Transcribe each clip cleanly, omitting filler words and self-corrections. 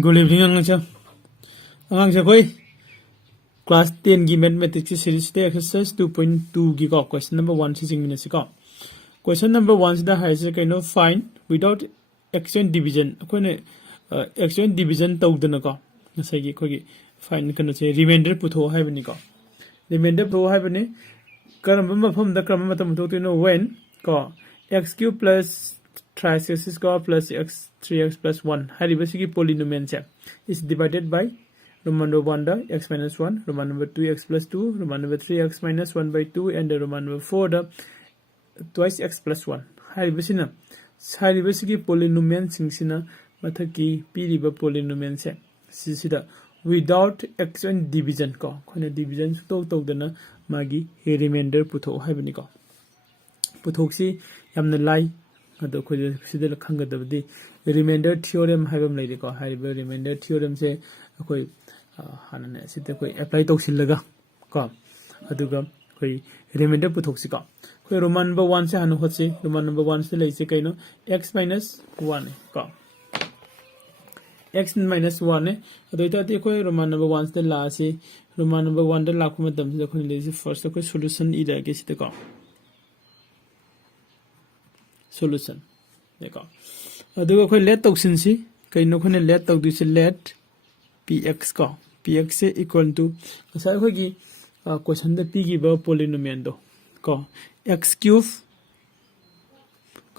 Good evening, Angang koi class 10 की mathematics series ते exercise 2.2 की को question number 1 si sing minutes ko question number 1 sida hai se kaino find without exchange division ko ne exchange division tawdana ko nasai gi ko gi find kano che remainder putho hai bani ko remainder pro hai bani karam mafam da karam matam to no when ko x cube plus 3x square plus x 3x plus 1 hari basically polynomial che is divided by Roman number 1 the x minus 1 Roman number 2 x plus 2 Roman number 3 x minus 1 by 2 and the Roman number 4 the twice x plus 1 hari basically polynomial singsina mathaki piriba polynomial che sisida without exchange division ko khone division to dana magi remainder putho hai bani ko puthoksi yamna lai ado ko sidel khanggadabdi remainder theorem haibam leide ko haiba remainder theorem se koi hanane site koi apply tawsillaga ko aduga koi remainder puthoksi ko koi roman number 1 se hanu hoche roman number 1 se leise kaino x minus 1 ko x minus 1 ado ita ti koi roman number 1 se la se roman number 1 da lakhu matam se khoni leise first koi solution ida ke site ko solution देखो अदुगा कोई late तौसिन सी कइनो खने late तौ this let px को px से equal to असा कोई की question the p give polynomial दो को x क्यूब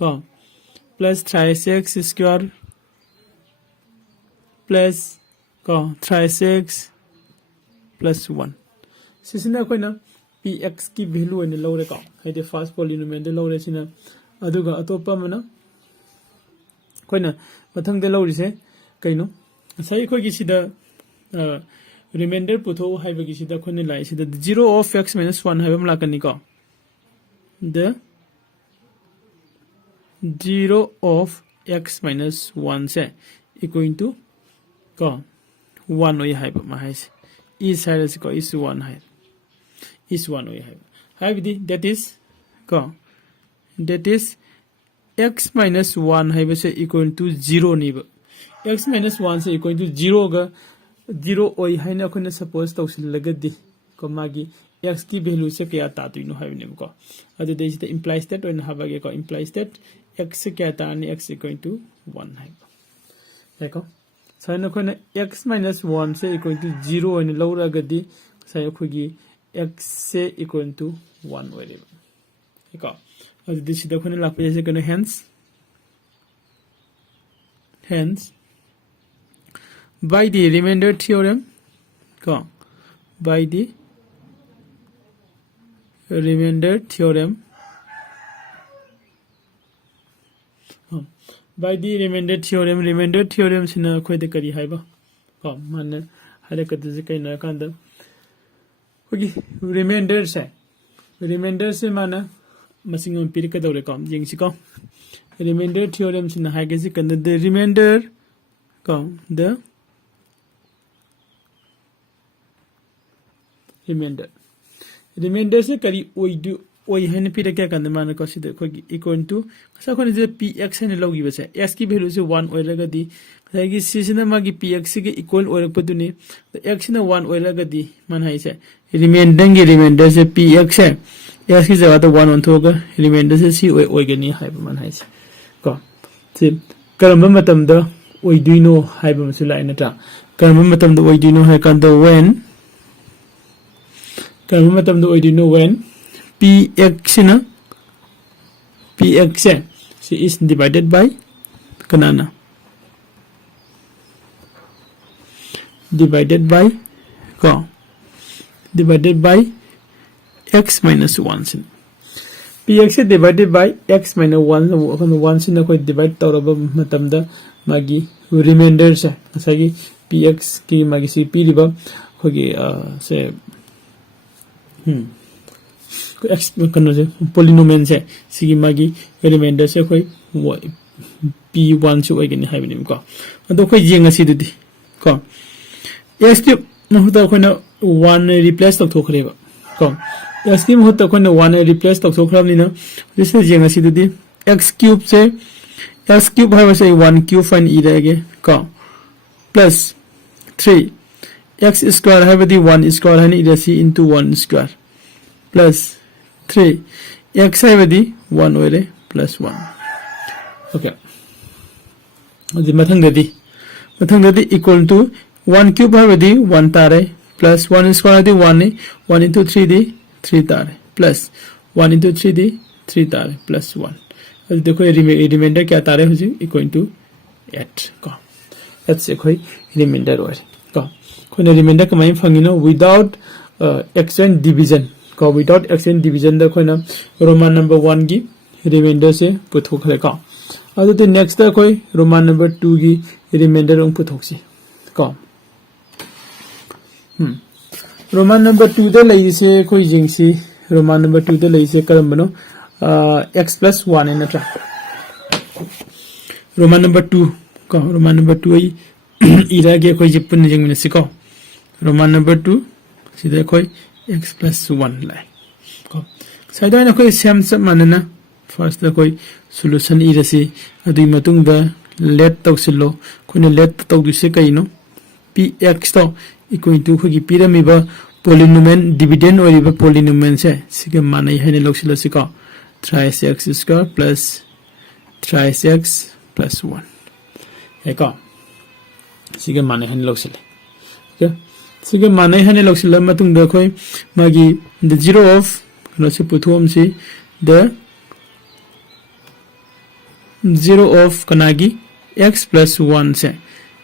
को प्लस 3x स्क्वायर प्लस को 3x प्लस 1 सिसिना कोई ना px की वैल्यू ने लौरे को हेदे फर्स्ट पॉलिनोमियल दे लौरे सिना अदुगा अतोपा मना कोइना मथंग दे लौरिसे कइनो सही कोइ किसिदा रिमाइंडर पुथो हाइबा किसिदा खोने लाइ सिदा 0 of x minus 1 हाइबम लाकनि को द 0 of x minus 1 से इक्वल टू को 1 ओइ हाइबा मा हाइस इस हाइस को इस 1 हाइ इस 1 ओइ हाइबा हाइबदि that is x minus 1 है बसे equal to 0 नहीं बा x minus 1 से equal to 0 का 0 ओई है ना कोने suppose तो उसे लगा दी को मागी x की value से क्या तातु इनो है बने को अदे देश तो implies that और ना हवागे को implies that x से क्या ताने x equal to 1 है देखो साइन ना कोने x minus 1 से equal to 0 और ना लौरा गदी साइन खोगी x से equal to 1 वाले देखो as this is the one like जैसे कहने hence by the remainder theorem को by the remainder theorem remainder theorem से ना कोई दिक्कत है बा को माने हर एक तो जैसे कहना कांदा क्योंकि remainder से माना मसिंग में पिर के दौरे को जिंगसी को रिमाइंडर थ्योरम से नहाय के सिकंद द रिमाइंडर को द रिमाइंडर से करी ओई है न पिर क्या कंद मान को सिद को इक्वल टू कसा को जे px है न लोगी बसे x की वैल्यू से 1 ओइ लगदी कसागी c से न मागी px के इक्वल ओइ लगपदुनी तो x ने 1 ओइ लगदी मन हाइ से रिमाइंडर से px है x की जगह तो 1 ऑन थोगा रिमाइंडर से c ओइ गनी हाइब मन हाइ से को से करम मतम द ओइ दुइनो हाइब मसु लाइ नटा करम मतम द ओइ दुइनो है कान द when करम मतम द ओइ दुइनो when px ना px से is divided by kanana divided by x minus 1 sin px से divided by x minus 1 sin ना कोई divide तौरब मतमदा मागी remainder से असागी px की मागी सी p रिबा होगी से x कनो से polynomial से सी मागी remainder से कोई p1 से होगी नहीं हाइबनी को अदो कोई जेंगा सी दुदी को x की महत्व कोई ना 1 replace तो थोकरेबा को x की महत्व कोई ना 1 replace तो थोकराबनी ना जिससे जेंगा सी दुदी x cube से x cube है वैसे 1 cube फाइन ई रहेगे को plus 3 x square है बदी 1 square है नहीं इधर into 1 square plus 3 x है बदी 1 ओरे plus 1 okay अजी मथंग ददी equal to 1 cube है बदी 1 तारे plus 1 square है दी 1 ने 1 into 3 दी 3 तारे plus 1 into 3 दी 3 तारे plus 1 अजी देखो ये रिमाइंडर क्या तारे हो जी equal to 8 को that's a कोई रिमाइंडर हो कोई रिमाइंडर कमाई फंगिनो without exchange division को without exchange division दा कोई ना रोमान नंबर 1 की रिमाइंडर से पुथोक है का अदु ते नेक्स्ट दा कोई रोमान नंबर 2 की रिमाइंडर उन पुथोक से का रोमान नंबर 2 दे लई से कोई जिंगसी रोमान नंबर 2 दे लई से करम बनो x plus 1 है नट्रा रोमान नंबर 2 को रोमान नंबर 2 आई इरा के कोई जिपन जिंग में सिको रोमान नंबर 2 सीधे कोई x plus 1 लाए को साइड में कोई सेम सब मानना फर्स्ट दा कोई सॉल्यूशन इरसी अदुई मतुंग दा लेट तौसिलो कोने लेट तौदुसे कइनो px तो इक्वल टू खोगी पिरामिबा पोलिनोमियल डिविडेंड ओरिबा पोलिनोमियल से सिगे मानै हैने लौसिलो सिको thrice x square plus thrice x plus 1 है का सिगे मानै हैने लौसिले ओके सिगे मानै हैने लौसिलो मतुंग दा खोई मागी the zero of नो से पुथुम से the zero of कनागी x plus 1 से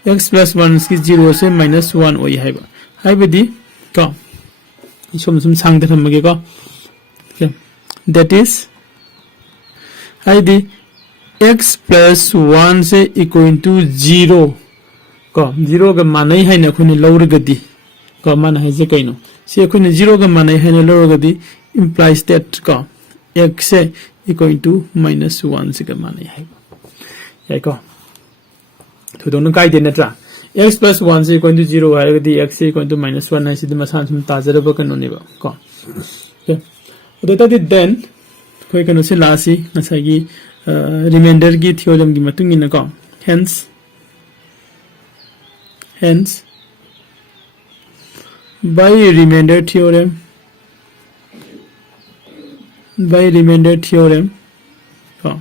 x plus 1 की 0 से minus 1 ओई हाइबा हाइबदी का इसम सांग दरमगे का that is हाइदी x plus 1 से equal to 0 का 0 का मानै हैने खुनि लौरगदी का मानै है जे कैनो से खुनि 0 का मानै हैने लौरगदी implies that का x से equal to minus 1 से का मानै है या का तो दोनों काय देना ट्रा x plus 1 से equal to 0 है x से equal to minus 1 है सिद्धि मसान सुन ताजरबा कनो नेबा का ओके तो देन कोई कनो से लासी नसागी रिमाइंडर की थ्योरम की मतुंग इन का hence by remainder theorem का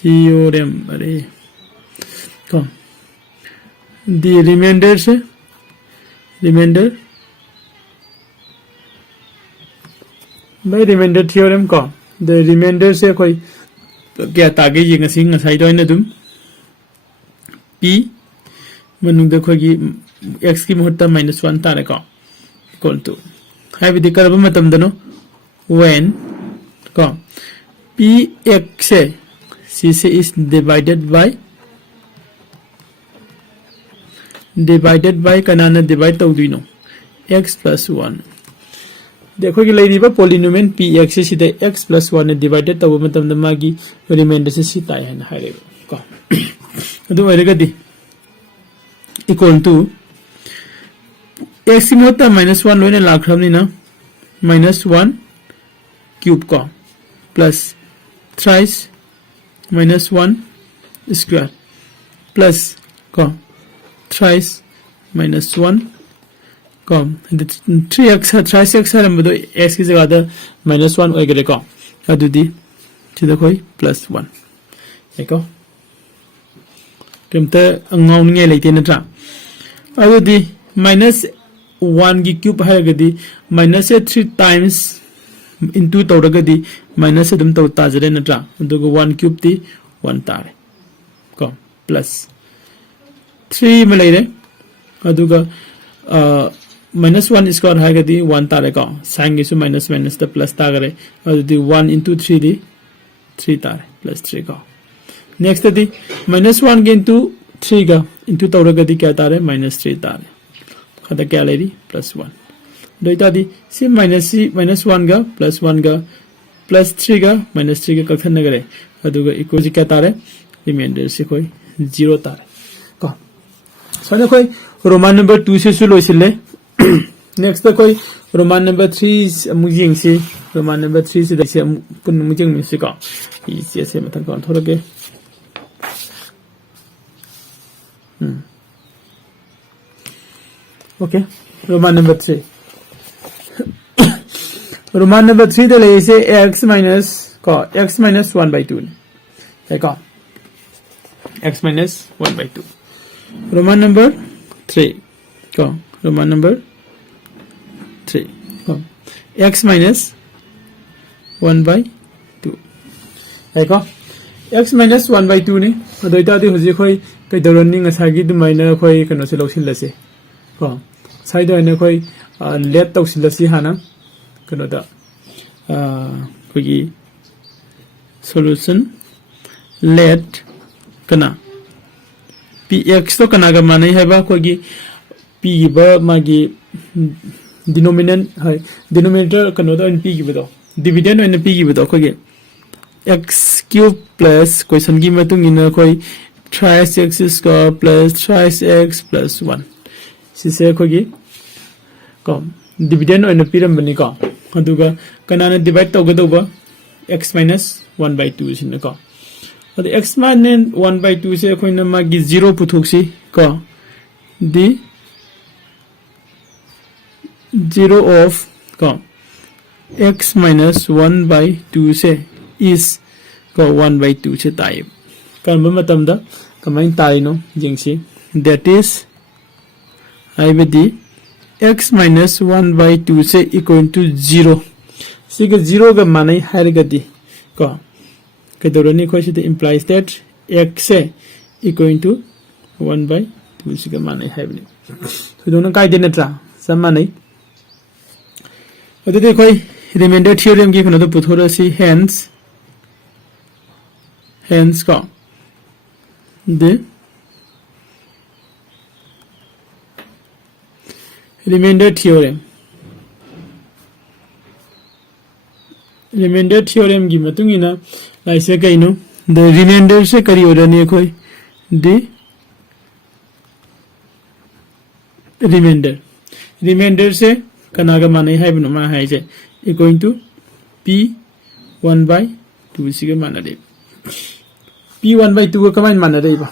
theorem अरे का the remainder से by remainder theorem का the remainder से कोई क्या तागे ये ngasi ngasai doi na dum p मनुंग देखो कि x की महत्ता -1 तारे का इक्वल टू हाई विधि करब मतम दनो when का px से c से is divided by कनाना डिवाइड तौदुइनो x plus 1 देखो कि लेरिबा पोलिनोमियल px से सीधे x plus 1 ने डिवाइडेड तब मतम द मागी रिमाइंडर से सी ताई है हाइरे का अदु ओइरगदी इक्वल टू x की महत्ता -1 लोने लाखरमनी ना -1 क्यूब का प्लस थ्राइस -1 स्क्वायर प्लस का थ्राइस -1 का 3x थ्राइस x हरमदो x की जगह द -1 ओइगरे का अदुदी सिदा कोई +1 एको केमते अंगाउनिगे लेते नत्रा अदुदी -1 की क्यूब हारगदी -3 टाइम्स into तौरगदी माइनस अदम तौ ताजरे नत्रा अदुग 1 क्यूब दी 1 तारे को प्लस 3 में लेरे अदुग -1 स्क्वायर हागदी 1 तारे को साइन गिसु माइनस द प्लस तागरे अदुदी 1 into 3 दी 3 तारे प्लस 3 को नेक्स्ट दी -1 के into 3 का into तौरगदी क्या तारे -3 तारे खदा क्या लेरी +1 दोइता दी सी -1 का +1 का +3 का -3 का कखन नगरे अदुगा इक्वल क्या तारे रिमाइंडर से कोई 0 तारे को सने कोई रोमान नंबर 2 से सुलोइसिले नेक्स्ट तो कोई रोमान नंबर 3 मुजिंग से रोमान नंबर 3 से दैसे पुन मुजिंग में से का इसे से मतलब कौन थोड़ा के Okay, Roman number 3. Roman number 3 the lay say x minus 1 by 2. Like x minus 1 by 2. Roman number 3. Roman number 3. X minus 1 by 2. Like x minus 1 by 2 ni. Adoi ta di hoji khoi kai doron ni ngasagi du maina khoi kano se loksin la se. Sai do ne khoi let tawsin la si hana kano da khoi solution let kana px to kana ga manai haba khoi p ba magi denominator kano da p gi bedo dividend and p gi bedo khoi x cube plus question gi matung ina khoi thrice x square plus thrice x plus 1 sise khoi dividend and piram bani ko aduga kanana divide to x minus 1 by 2 sin ko x minus 1 by 2 se khoi na magi 0 puthoksi ko the 0 of x minus 1 by 2 se is 1 by 2 se type kan ba matam da kamai tai no jingsi that is I with the x minus 1 by 2 se equal to 0 siga 0 ga manai harga di kadorani ko se implies that x se equal to 1 by 2 siga manai habni so dono kai den tra samanai adde koi remainder theorem gi kono do puthora si hence the remainder theorem gi matung ina lai se kai no the remainder se kari order ne koi the remainder se kanaga manai hai bino ma hai je equal to p 1 by 2 siga manade p 1 by 2 ka kaman manade ba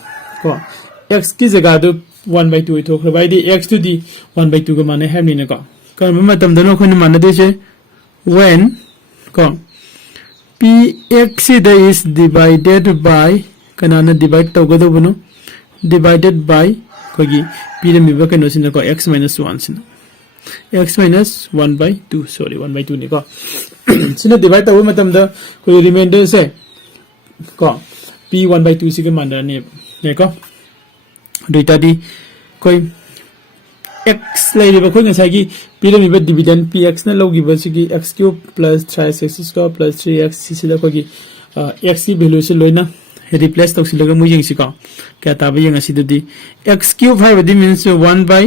x ki jaga do 1 by 2 thok by the x to the 1 by 2 ka manai hai ni na ko kan matam dano khoi manade se when p x is divided by kanana divide to godo bono divided by kogi p re mi ba kano sin ko x minus 1 sin x minus 1 by 2 sorry 1 by 2 ni ko sina divide to matam da ko remainder se ko p 1 by 2 siga mandar ne ko data di koi x lai ba ko ngasai gi p re mi ba dividend px na logi ba sigi x cube plus thrice x square plus 3x sida ko gi x ki value se loina replace to silaga mu jing si ko kya ta ba yang asi di x cube hai ba di means 1 by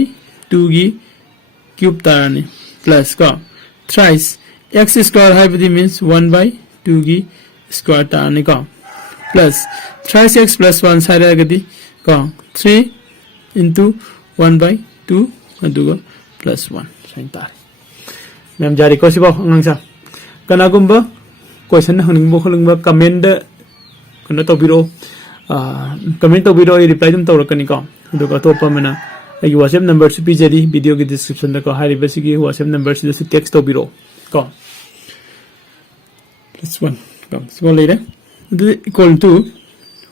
2 gi cube tarani plus ko thrice x square hai ba di means 1 by 2 gi square tarani ko plus thrice x plus 1 sai ra ga di ko 3 into 1 by 2 aduga plus 1 sain tar mem jari ko sibo angsa kana gumba question hangning bo kholingba comment kana to biro comment to biro reply dum to rakani ko aduga to pa mana ai WhatsApp number su pijari video ki description da ko hari basically WhatsApp number su text to biro ko plus 1 so later equal to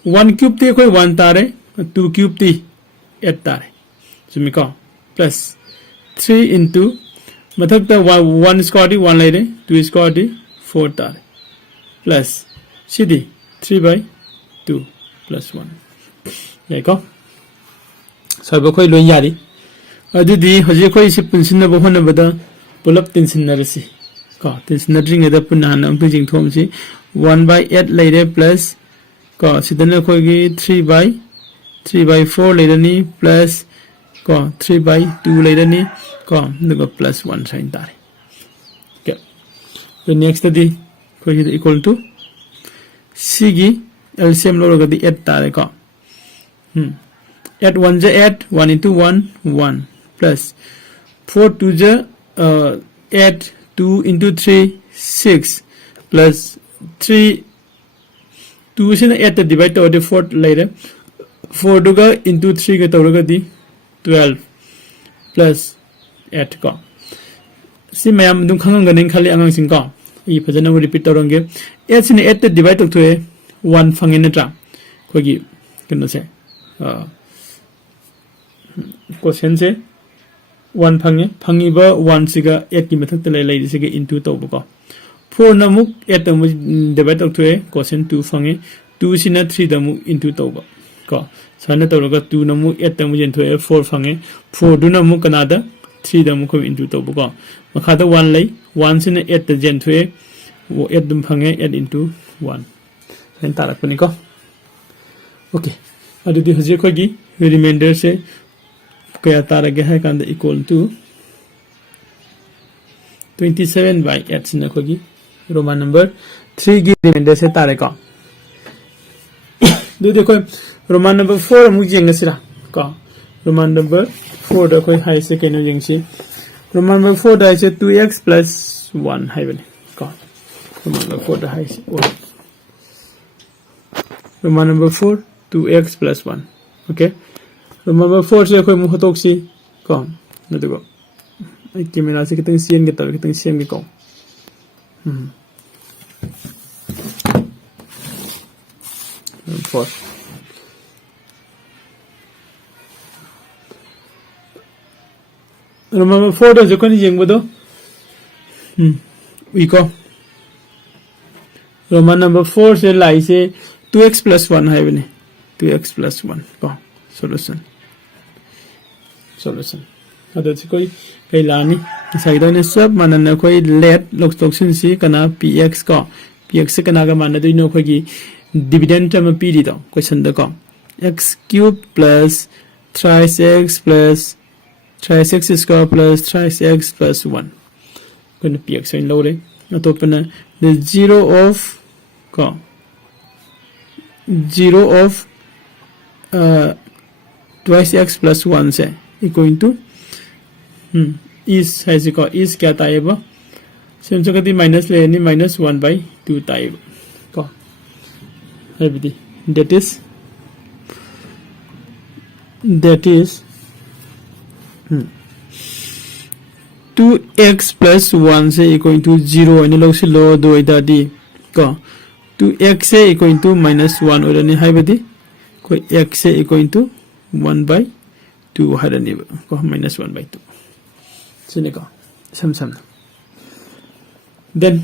1 cube te koi 1 tare 2 cube te 8 tare so mi ko plus 3 into mathak ta 1 square di 1 lai re 2 square di 4 tare plus cd 3 by 2 plus 1 yai ko so ba khoi loi yari adu di hoje khoi se punsin na bo hona bada pulap tension na resi ko tension na dring da punna na tu jing thom si 1 by 8 lai re plus ko sidana khoi gi 3 by 4 lai ni plus ko 3 by 2 lai ni ko nuga plus 1 sign tare okay so next di ko equal to sigi LCM lo ga di 8 tare ko 8 1 ja 8 1 into 1 1 plus 4 2 ja 8 2 into 3 6 plus 3 2 sin 8 divide to the 4 later 4 duga into 3 ga to ga di 12 plus 8 ko si mayam dum khangam ganin khali angang sing ko I phajana repeat tawrange 8 sin 8 te divide tok thue 1 phangin na tra ko gi kino se question se 1 phangi phangi ba 1 siga 8 ki mathak te lai siga into to ko 4 na muk 8 ta mu divide tok thue question 2 phangi 2 sina 3 da mu into to ba ko sana to ga 2 na mu 8 ta mu jen thue 4 phangi 4 du na mu kanada 3 da mu ko into to ba ko makha da 1 lai 1 sina 8 ta jen thue 8 dum phangi 8 into 1 sen tarak pani ko okay adu di hoje ko gi remainder se kaya tarage hai kanda equal to 27 by 8 sina ko gi roman number 3 gi remainder se tare ko do dekho roman number 4 mu jeng sira ko roman number 4 da koi hai se keno jeng si roman number 4 da se 2x plus 1 hai bane ko roman number 4 da hai se roman number 4 2x plus 1 okay roman number 4 se koi mu hotok si ko na do ai camera se kitang sien ke tar kitang sien ke ko Four. Remember 4 does you jeng bodo we go Roman number 4 se lai se 2x plus 1 hai bane 2x plus 1 go solution ado se koi kai lani sai da ne sab manana koi let log toxin si kana px ko px se kana ga manna do no koi gi dividend term p di do question da ko x cube plus thrice x plus thrice x square plus thrice x plus 1 kun px in lore atopana the 0 of twice x plus 1 se equal to is has equal is kya taiba same so kati minus le ni minus 1 by 2 taiba ko everything that is 2x plus 1 से equal to 0 and log से लो दो इधर दी को 2x से equal to minus 1 और नहीं है बदी कोई x से equal to 1 by 2 है नहीं को minus 1 by 2 चलिए को सम then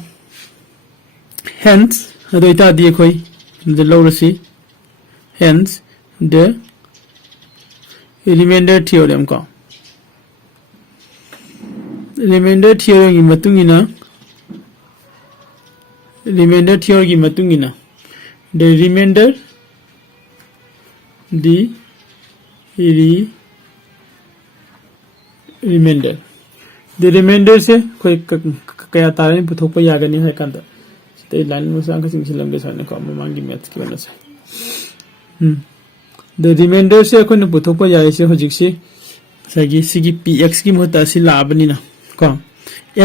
hence दो इधर दी कोई the lower C hence the remainder theorem को remainder theorem की matungina the remainder से कोई कया तारे पुथोक पर यागनी है कंदा ते लाइन में सांग सिंग सिलम के साने को मांगी मैथ्स की वजह से the remainder से कोई न पुथोक पर याए से होजिक से सगी सिगी px की महत्ता से लाभनी ना को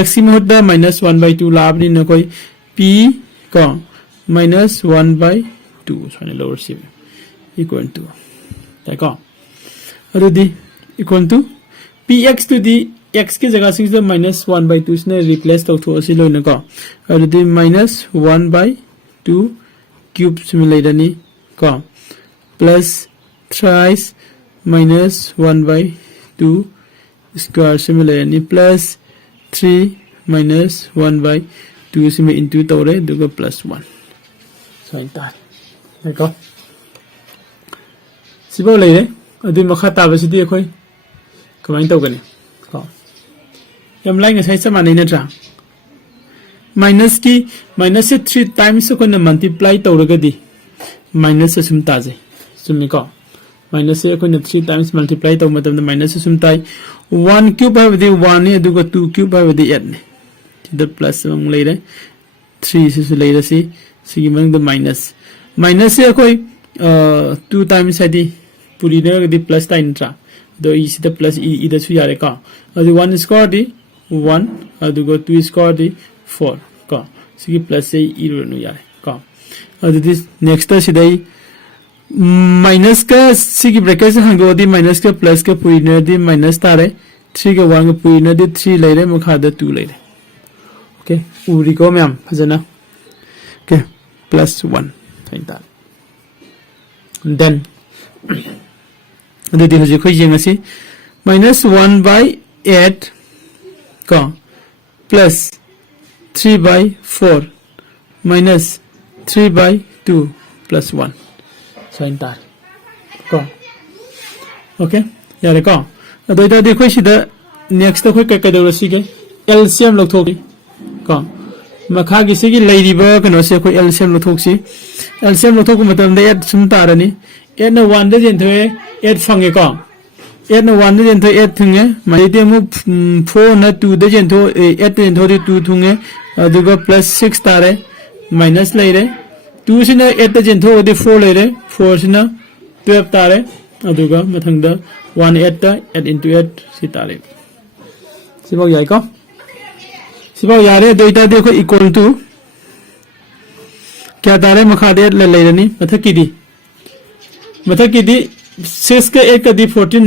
x की महत्ता -1/2 लाभनी ना कोई p को -1/2 साने लोअर से equal to देखो अरुदी equal to px to the x की जगह से -1/2 से रिप्लेस तो थोड़ा सी लोने को अरुदी -1/2 क्यूब से मिलेगा को प्लस थ्राइस -1/2 स्क्वायर से मिलेगा प्लस 3 -1/2 से में इंटू तौरे दुगा प्लस 1 साइन तार देखो सिबो लेरे अदि मखा ताबसिदि अखोय कमाइन तौगनी को यम लाइन से समान नत्रा माइनस से 3 टाइम्स को न मल्टीप्लाई तौरगदी माइनस से सुम ताजे सुमी को माइनस से को न 3 टाइम्स मल्टीप्लाई तौ मतलब माइनस से सुम ताई 1 क्यूब है बदे 1 ने दुगा 2 क्यूब है बदे 8 ने द प्लस मंग लेरे 3 से लेरे सी मंग द माइनस से कोई 2 टाइम्स है दी पूरी ने दी प्लस टाइम ट्रा दो ई से द प्लस ई इधर से यारे का अदि 1 स्क्वायर दी 1 अदुगा 2 स्क्वायर दी 4 का सी प्लस से ई रो यारे का अदि नेक्स्ट सिदाई माइनस का सी की ब्रैकेट से हंगो दी माइनस का प्लस का पूरी ने दी माइनस तारे 3 ga 1 ga puina di 3 leire makhada 2 leire okay uri ko myam phajana okay plus 1 sain ta then adu di hoje khoi jeng asi minus 1 by 8 ka plus 3 by 4 minus 3 by 2 plus 1 sain ta ko okay yare ko adu da di khoi sida next khoi ka ka do si ge LCM lok thoki ko makha gi sigi leiriba kano se khoi LCM lok thoksi LCM lok thok matam de 8 sum tarani 8 na 1 de jen thoe 8 fange ko 8 na 1 de jen thoe 8 thunge mai de mu 4 na 2 de jen tho 8 de jen tho 2 thunge aduga plus 6 tare minus leire 2 sina 8 de jen tho 4 leire 4 sina 12 tare aduga mathangda 1 8 ta 8 into 8 si tare sibaw yai ko sibaw yare doita de ko equal to क्या तारे मखादे ले लेरनी मथक की दी 6 के 1 का दी 14